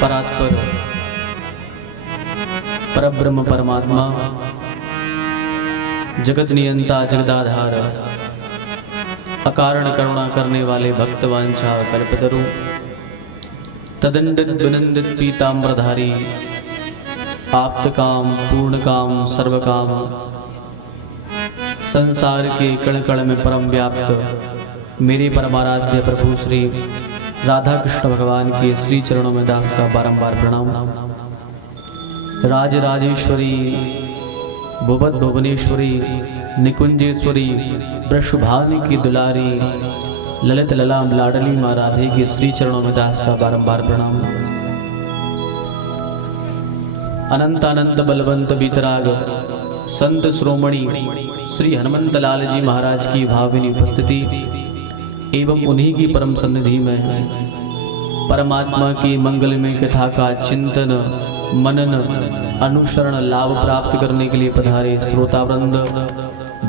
परात्पर परब्रह्म परमात्मा जगत नियंता जगदाधार अकारण करुणा करने वाले भक्तवांछा कल्पतरु तदंडित विनंदित पीताम्बरधारी आप्त काम पूर्ण काम सर्व काम संसार के कण कण में परम व्याप्त मेरे परमाराध्य प्रभु श्री राधा कृष्ण भगवान के श्री चरणों में दास का बारंबार प्रणाम। राज राजेश्वरी भुवत भुवनेश्वरी निकुंजेश्वरी वृषभानु की दुलारी ललित ललाम लाडली माँ राधे के श्री चरणों में दास का बारंबार प्रणाम। अनंत अनंत बलवंत बीतराग संत श्रोमणी श्री हनुमंत लाल जी महाराज की भाविनी उपस्थिति एवं उन्हीं की परम सन्निधि में परमात्मा की मंगल में कथा का चिंतन मनन अनुसरण लाभ प्राप्त करने के लिए पधारे श्रोतावृंद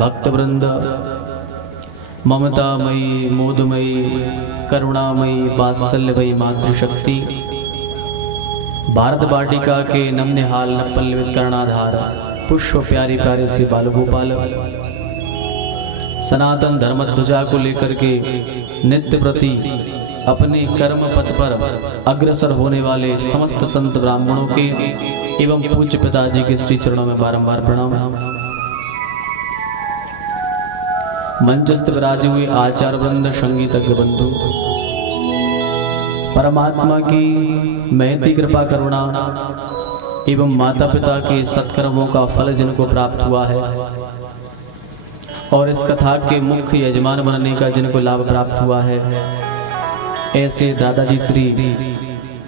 भक्तवृंद ममतामयी मोदमयी करुणामयी वात्सल्यमयी मातृशक्ति भारत वाटिका के नमनिहाल पल्लवित कर्णाधार पुष्प प्यारे प्यारे से बाल गोपाल सनातन धर्म ध्वजा को लेकर के नित्य प्रति अपने कर्म पथ पर अग्रसर होने वाले समस्त संत ब्राह्मणों के एवं पूज्य पिताजी के श्री चरणों में बारंबार प्रणाम। मंचस्थ विराजे हुए आचार्य वृंद संगीतज्ञ बंधु परमात्मा की महती कृपा करुणा एवं माता पिता के सत्कर्मों का फल जिनको प्राप्त हुआ है और इस कथा के मुख्य यजमान बनने का जिनको लाभ प्राप्त हुआ है, ऐसे दादाजी श्री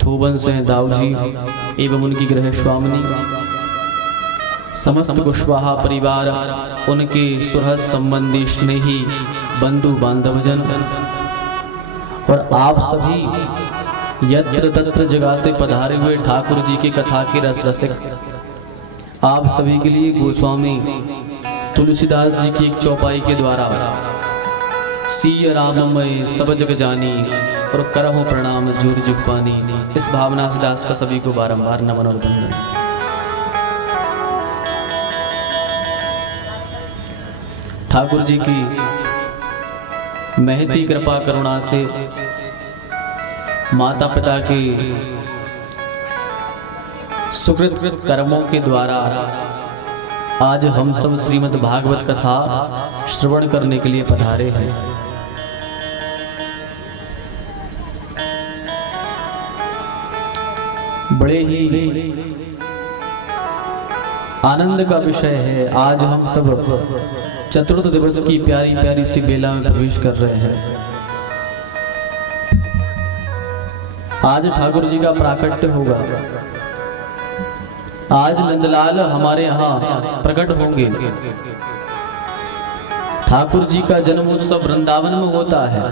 थोबन सिंह दाऊ जी एवं उनकी गृह स्वामिनी समस्त कुशवाहा परिवार उनके सुरहद संबंधी स्नेही बंधु बांधवजन और आप सभी यत्र तत्र जगह से पधारे हुए ठाकुर जी की कथा के रस रसिक, आप सभी के लिए गोस्वामी तुलसीदास जी की एक चौपाई के द्वारा सीय राममय सब जग जानी और करहो प्रणाम जोर जुग पानी, इस भावना से दास का सभी को बारंबार नमन और वंदन। ठाकुर जी की महती कृपा करुणा से माता पिता के सुकृत कर्मों के द्वारा आज हम सब श्रीमद् भागवत कथा श्रवण करने के लिए पधारे हैं। बड़े ही आनंद का विषय है। आज हम सब चतुर्थ दिवस की प्यारी प्यारी सी बेला में प्रवेश कर रहे हैं। आज ठाकुर जी का प्राकट्य होगा। आज नंदलाल हमारे यहाँ प्रकट होंगे। ठाकुर जी का जन्मोत्सव वृंदावन में होता है,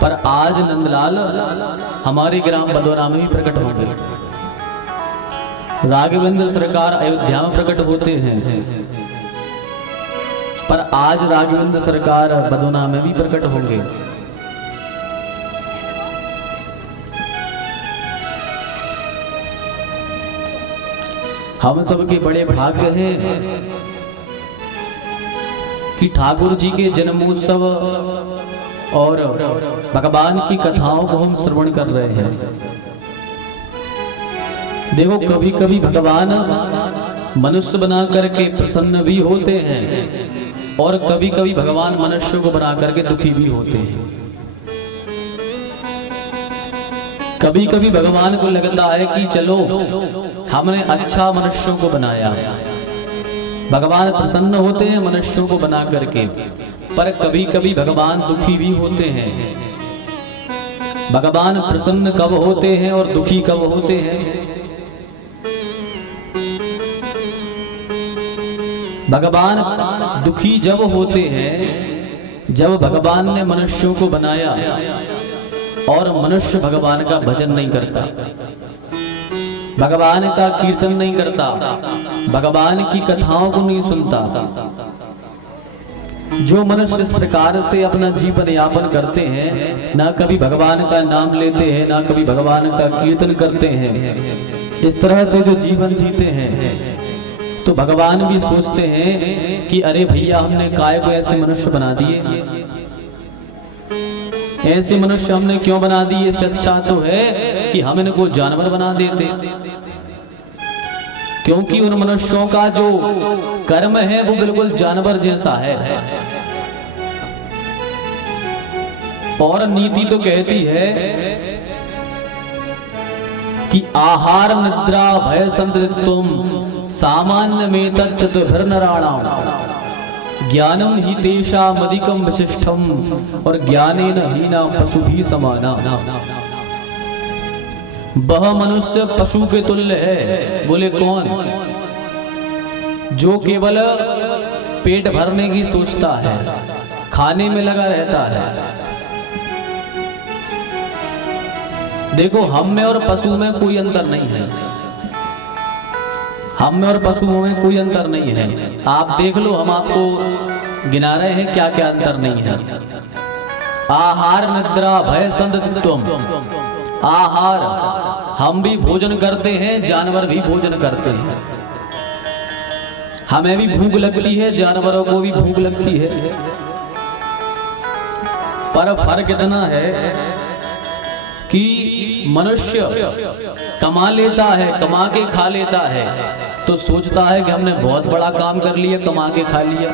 पर आज नंदलाल हमारे ग्राम बदौरा में भी प्रकट होंगे। राघवेंद्र सरकार अयोध्या में प्रकट होते हैं, पर आज राघवेंद्र सरकार बदौना में भी प्रकट होंगे। हम सबके बड़े भाग्य हैं कि ठाकुर जी के जन्मोत्सव और भगवान की कथाओं को हम श्रवण कर रहे हैं। देखो, कभी कभी भगवान मनुष्य बना करके प्रसन्न भी होते हैं और कभी कभी भगवान मनुष्य को बना करके दुखी भी होते हैं। कभी कभी भगवान को लगता है कि चलो हमने अच्छा मनुष्यों को बनाया, भगवान प्रसन्न होते हैं मनुष्यों को बना करके, पर कभी कभी भगवान दुखी भी होते हैं। भगवान प्रसन्न कब होते हैं और दुखी कब होते हैं? भगवान दुखी जब होते हैं जब भगवान ने मनुष्यों को बनाया और मनुष्य भगवान का भजन नहीं करता, भगवान का कीर्तन नहीं करता, भगवान की कथाओं को नहीं सुनता, जो मनुष्य इस प्रकार से अपना जीवन यापन करते हैं, ना कभी भगवान का नाम लेते हैं, ना कभी भगवान का कीर्तन करते हैं, इस तरह से जो जीवन जीते हैं, तो भगवान भी सोचते हैं कि अरे भैया हमने काय को ऐसे मनुष्य बना दिए, ऐसे मनुष्य हमने क्यों बना दिए। इससे अच्छा तो है कि हम इनको जानवर बना देते, क्योंकि उन मनुष्यों का जो कर्म है वो बिल्कुल जानवर जैसा है। और नीति तो कहती है कि आहार निद्रा भय संतृत्वम सामान्य में तच्चतुर्भृनराणाम ज्ञानम ही तेषाम अधिकम विशिष्टम और ज्ञानेन हीना पशु भी समाना। वह मनुष्य पशु के तुल्य है। बोले कौन? जो केवल पेट भरने की सोचता है, खाने में लगा रहता है। देखो, हम में और पशु में कोई अंतर नहीं है, हम में और पशुओं में कोई अंतर नहीं है। आप देख लो, हम आपको गिना रहे हैं क्या क्या अंतर नहीं है। आहार निद्रा भय संतृत्वम, आहार हम भी भोजन करते हैं, जानवर भी भोजन करते हैं। हमें भी भूख लगती है, जानवरों को भी भूख लगती है, पर फर्क इतना है कि मनुष्य कमा लेता है, कमा के खा लेता है, तो सोचता है कि हमने बहुत बड़ा काम कर लिया, कमा के खा लिया।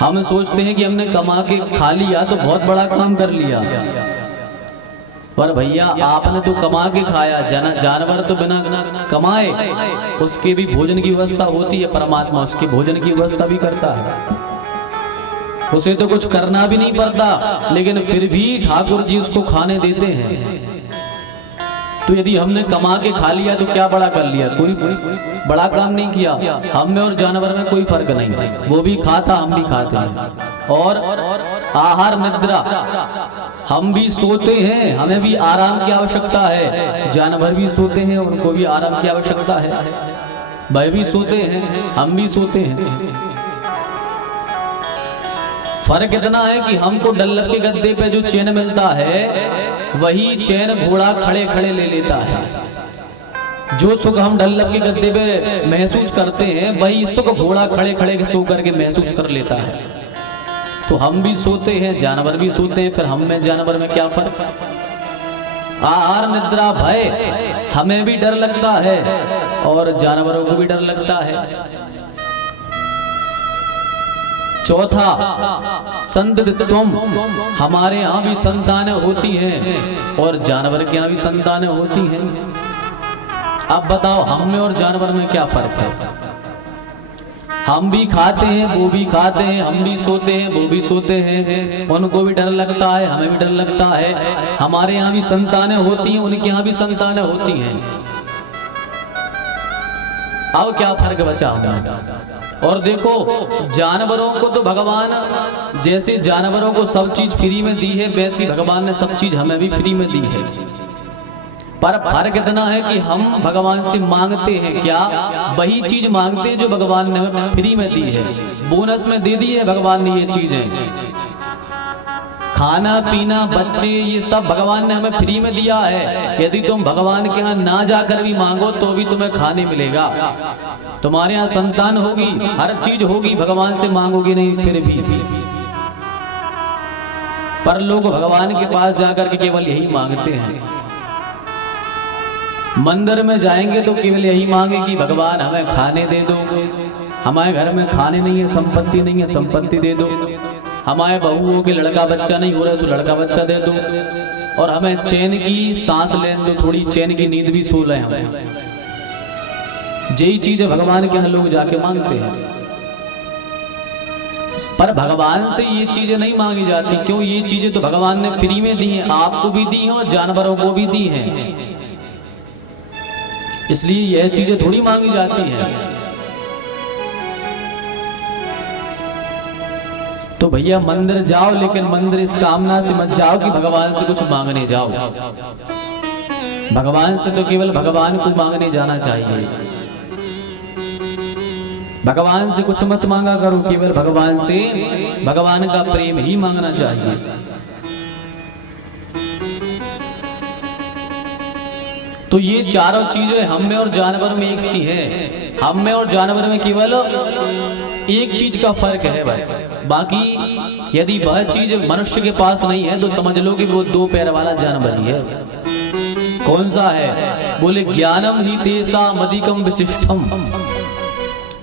हम सोचते हैं कि हमने कमा के खा लिया तो बहुत बड़ा काम कर लिया, पर भैया आपने तो कमा के खाया। जानवर तो बिना कमाए उसके भी भोजन की व्यवस्था होती है, परमात्मा उसके भोजन की व्यवस्था भी करता है, उसे तो कुछ करना भी नहीं पड़ता, लेकिन फिर भी ठाकुर जी उसको खाने देते हैं। तो यदि हमने कमा के खा लिया तो क्या बड़ा कर लिया? कोई बड़ा काम नहीं किया। हम में और जानवर में कोई फर्क नहीं, वो भी खाता, हम भी खाते हैं। और आहार निद्रा, हम भी सोते हैं, हमें भी आराम की आवश्यकता है। जानवर भी सोते हैं, उनको भी आराम की आवश्यकता है। वह भी सोते हैं, हम भी सोते हैं। फर्क इतना है कि हमको डल्लब के गद्दे पे जो चैन मिलता है, वही चैन घोड़ा खड़े खड़े ले लेता है। जो सुख हम डल्लब के गद्दे पे महसूस करते हैं, वही सुख घोड़ा खड़े खड़े सो करके महसूस कर लेता है। तो हम भी सोते हैं, जानवर भी सोते हैं, फिर हम में जानवर में क्या फर्क? आहार निद्रा भय, हमें भी डर लगता है और जानवरों को भी डर लगता है। चौथा संततित्वम, हमारे यहाँ भी संतानें होती हैं और जानवर के यहाँ भी संतानें होती हैं। अब बताओ, हम में और जानवर में क्या फर्क है? हम भी खाते हैं, वो भी खाते हैं, हम भी सोते हैं, वो भी सोते हैं, उनको भी डर लगता है, हमें भी डर लगता है। हमारे यहाँ भी संतानें होती हैं, उनके यहाँ भी संतानें होती हैं। अब क्या फर्क बचा हमें? और देखो, जानवरों को तो भगवान, जैसे जानवरों को सब चीज फ्री में दी है, वैसी भगवान ने सब चीज हमें भी फ्री में दी है। पर फर्क इतना है कि हम भगवान से मांगते हैं क्या? वही चीज मांगते हैं जो भगवान ने हमें फ्री में दी है, बोनस में दे दी है भगवान ने। ये चीजें, खाना पीना, बच्चे, ये सब भगवान ने हमें फ्री में दिया है। यदि तुम भगवान के यहाँ ना जाकर भी मांगो तो भी तुम्हें खाने मिलेगा, तुम्हारे यहाँ संतान होगी, हर चीज होगी, भगवान से मांगोगे नहीं फिर भी। पर लोग भगवान के पास जाकर के केवल यही मांगते हैं। मंदिर में जाएंगे तो केवल यही मांगे कि भगवान हमें खाने दे दो, हमारे घर में खाने नहीं है, संपत्ति नहीं है, संपत्ति दे दो, हमारे बहुओं के लड़का बच्चा नहीं हो रहा है तो लड़का बच्चा दे दो, और हमें चैन की सांस लेने दो, थोड़ी चैन की नींद भी सो रहे हैं। यही चीज भगवान के यहाँ लोग जाके मांगते हैं। पर भगवान से ये चीजें नहीं मांगी जाती। क्यों? ये चीजें तो भगवान ने फ्री में दी हैं, आपको भी दी हैं और जानवरों को भी दी हैं, इसलिए यह चीजें थोड़ी मांगी जाती हैं। तो भैया मंदिर जाओ, लेकिन मंदिर इस कामना से मत जाओ कि भगवान से कुछ मांगने जाओ। भगवान से तो केवल भगवान को मांगने जाना चाहिए। भगवान से कुछ मत मांगा करो, केवल भगवान से भगवान का प्रेम ही मांगना चाहिए। तो ये चारों चीजें हम में और जानवर में एक सी है। हम में और जानवर में केवल एक चीज का फर्क है बस। बाकी यदि वह चीज मनुष्य के पास नहीं है तो समझ लो कि वो दो पैर वाला जानवर ही है। कौन सा है? बोले ज्ञानम ही तेसा मदिकम विशिष्टम।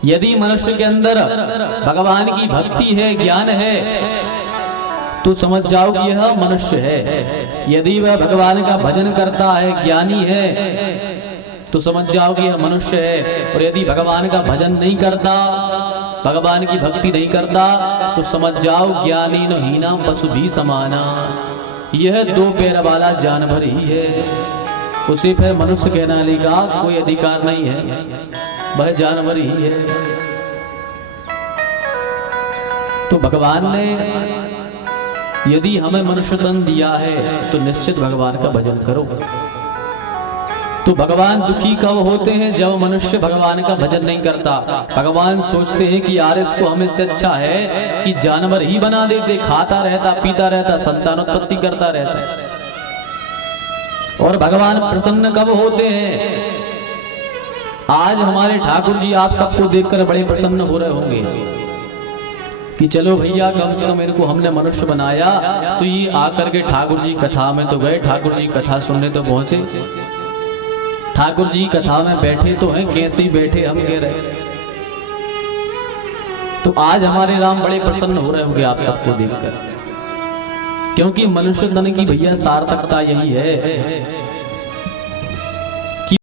यदि मनुष्य के अंदर भगवान की भक्ति है, ज्ञान है, तो समझ जाओ कि यह मनुष्य है। यदि वह भगवान का भजन करता है, ज्ञानी है, तो समझ जाओ कि यह मनुष्य है। और यदि भगवान का भजन नहीं करता, भगवान की भक्ति नहीं करता, तो समझ जाओ ज्ञानी न हीना पशु भी समाना। यह दो पैर वाला जानवर ही है। उसे फिर मनुष्य कहने का कोई अधिकार नहीं है, वह जानवर ही है। तो भगवान ने यदि हमें मनुष्य तन दिया है तो निश्चित भगवान का भजन करो। तो भगवान दुखी कब होते हैं? जब मनुष्य भगवान का भजन नहीं करता। भगवान सोचते हैं कि यार इसको हमें से अच्छा है कि जानवर ही बना देते, खाता रहता, पीता रहता, संतानोत्पत्ति करता रहता। और भगवान प्रसन्न कब होते हैं? आज हमारे ठाकुर जी आप सबको देखकर बड़े प्रसन्न हो रहे होंगे कि चलो भैया कम से कम मेरे को हमने मनुष्य बनाया। तो ये आकर के ठाकुर जी कथा में तो गए, ठाकुर जी कथा सुनने तो पहुंचे, ठाकुर जी कथा में बैठे तो हैं, कैसे ही बैठे हम कह रहे। तो आज हमारे राम बड़े प्रसन्न हो रहे होंगे आप सबको देखकर, क्योंकि मनुष्य तन की भैया सार्थकता यही है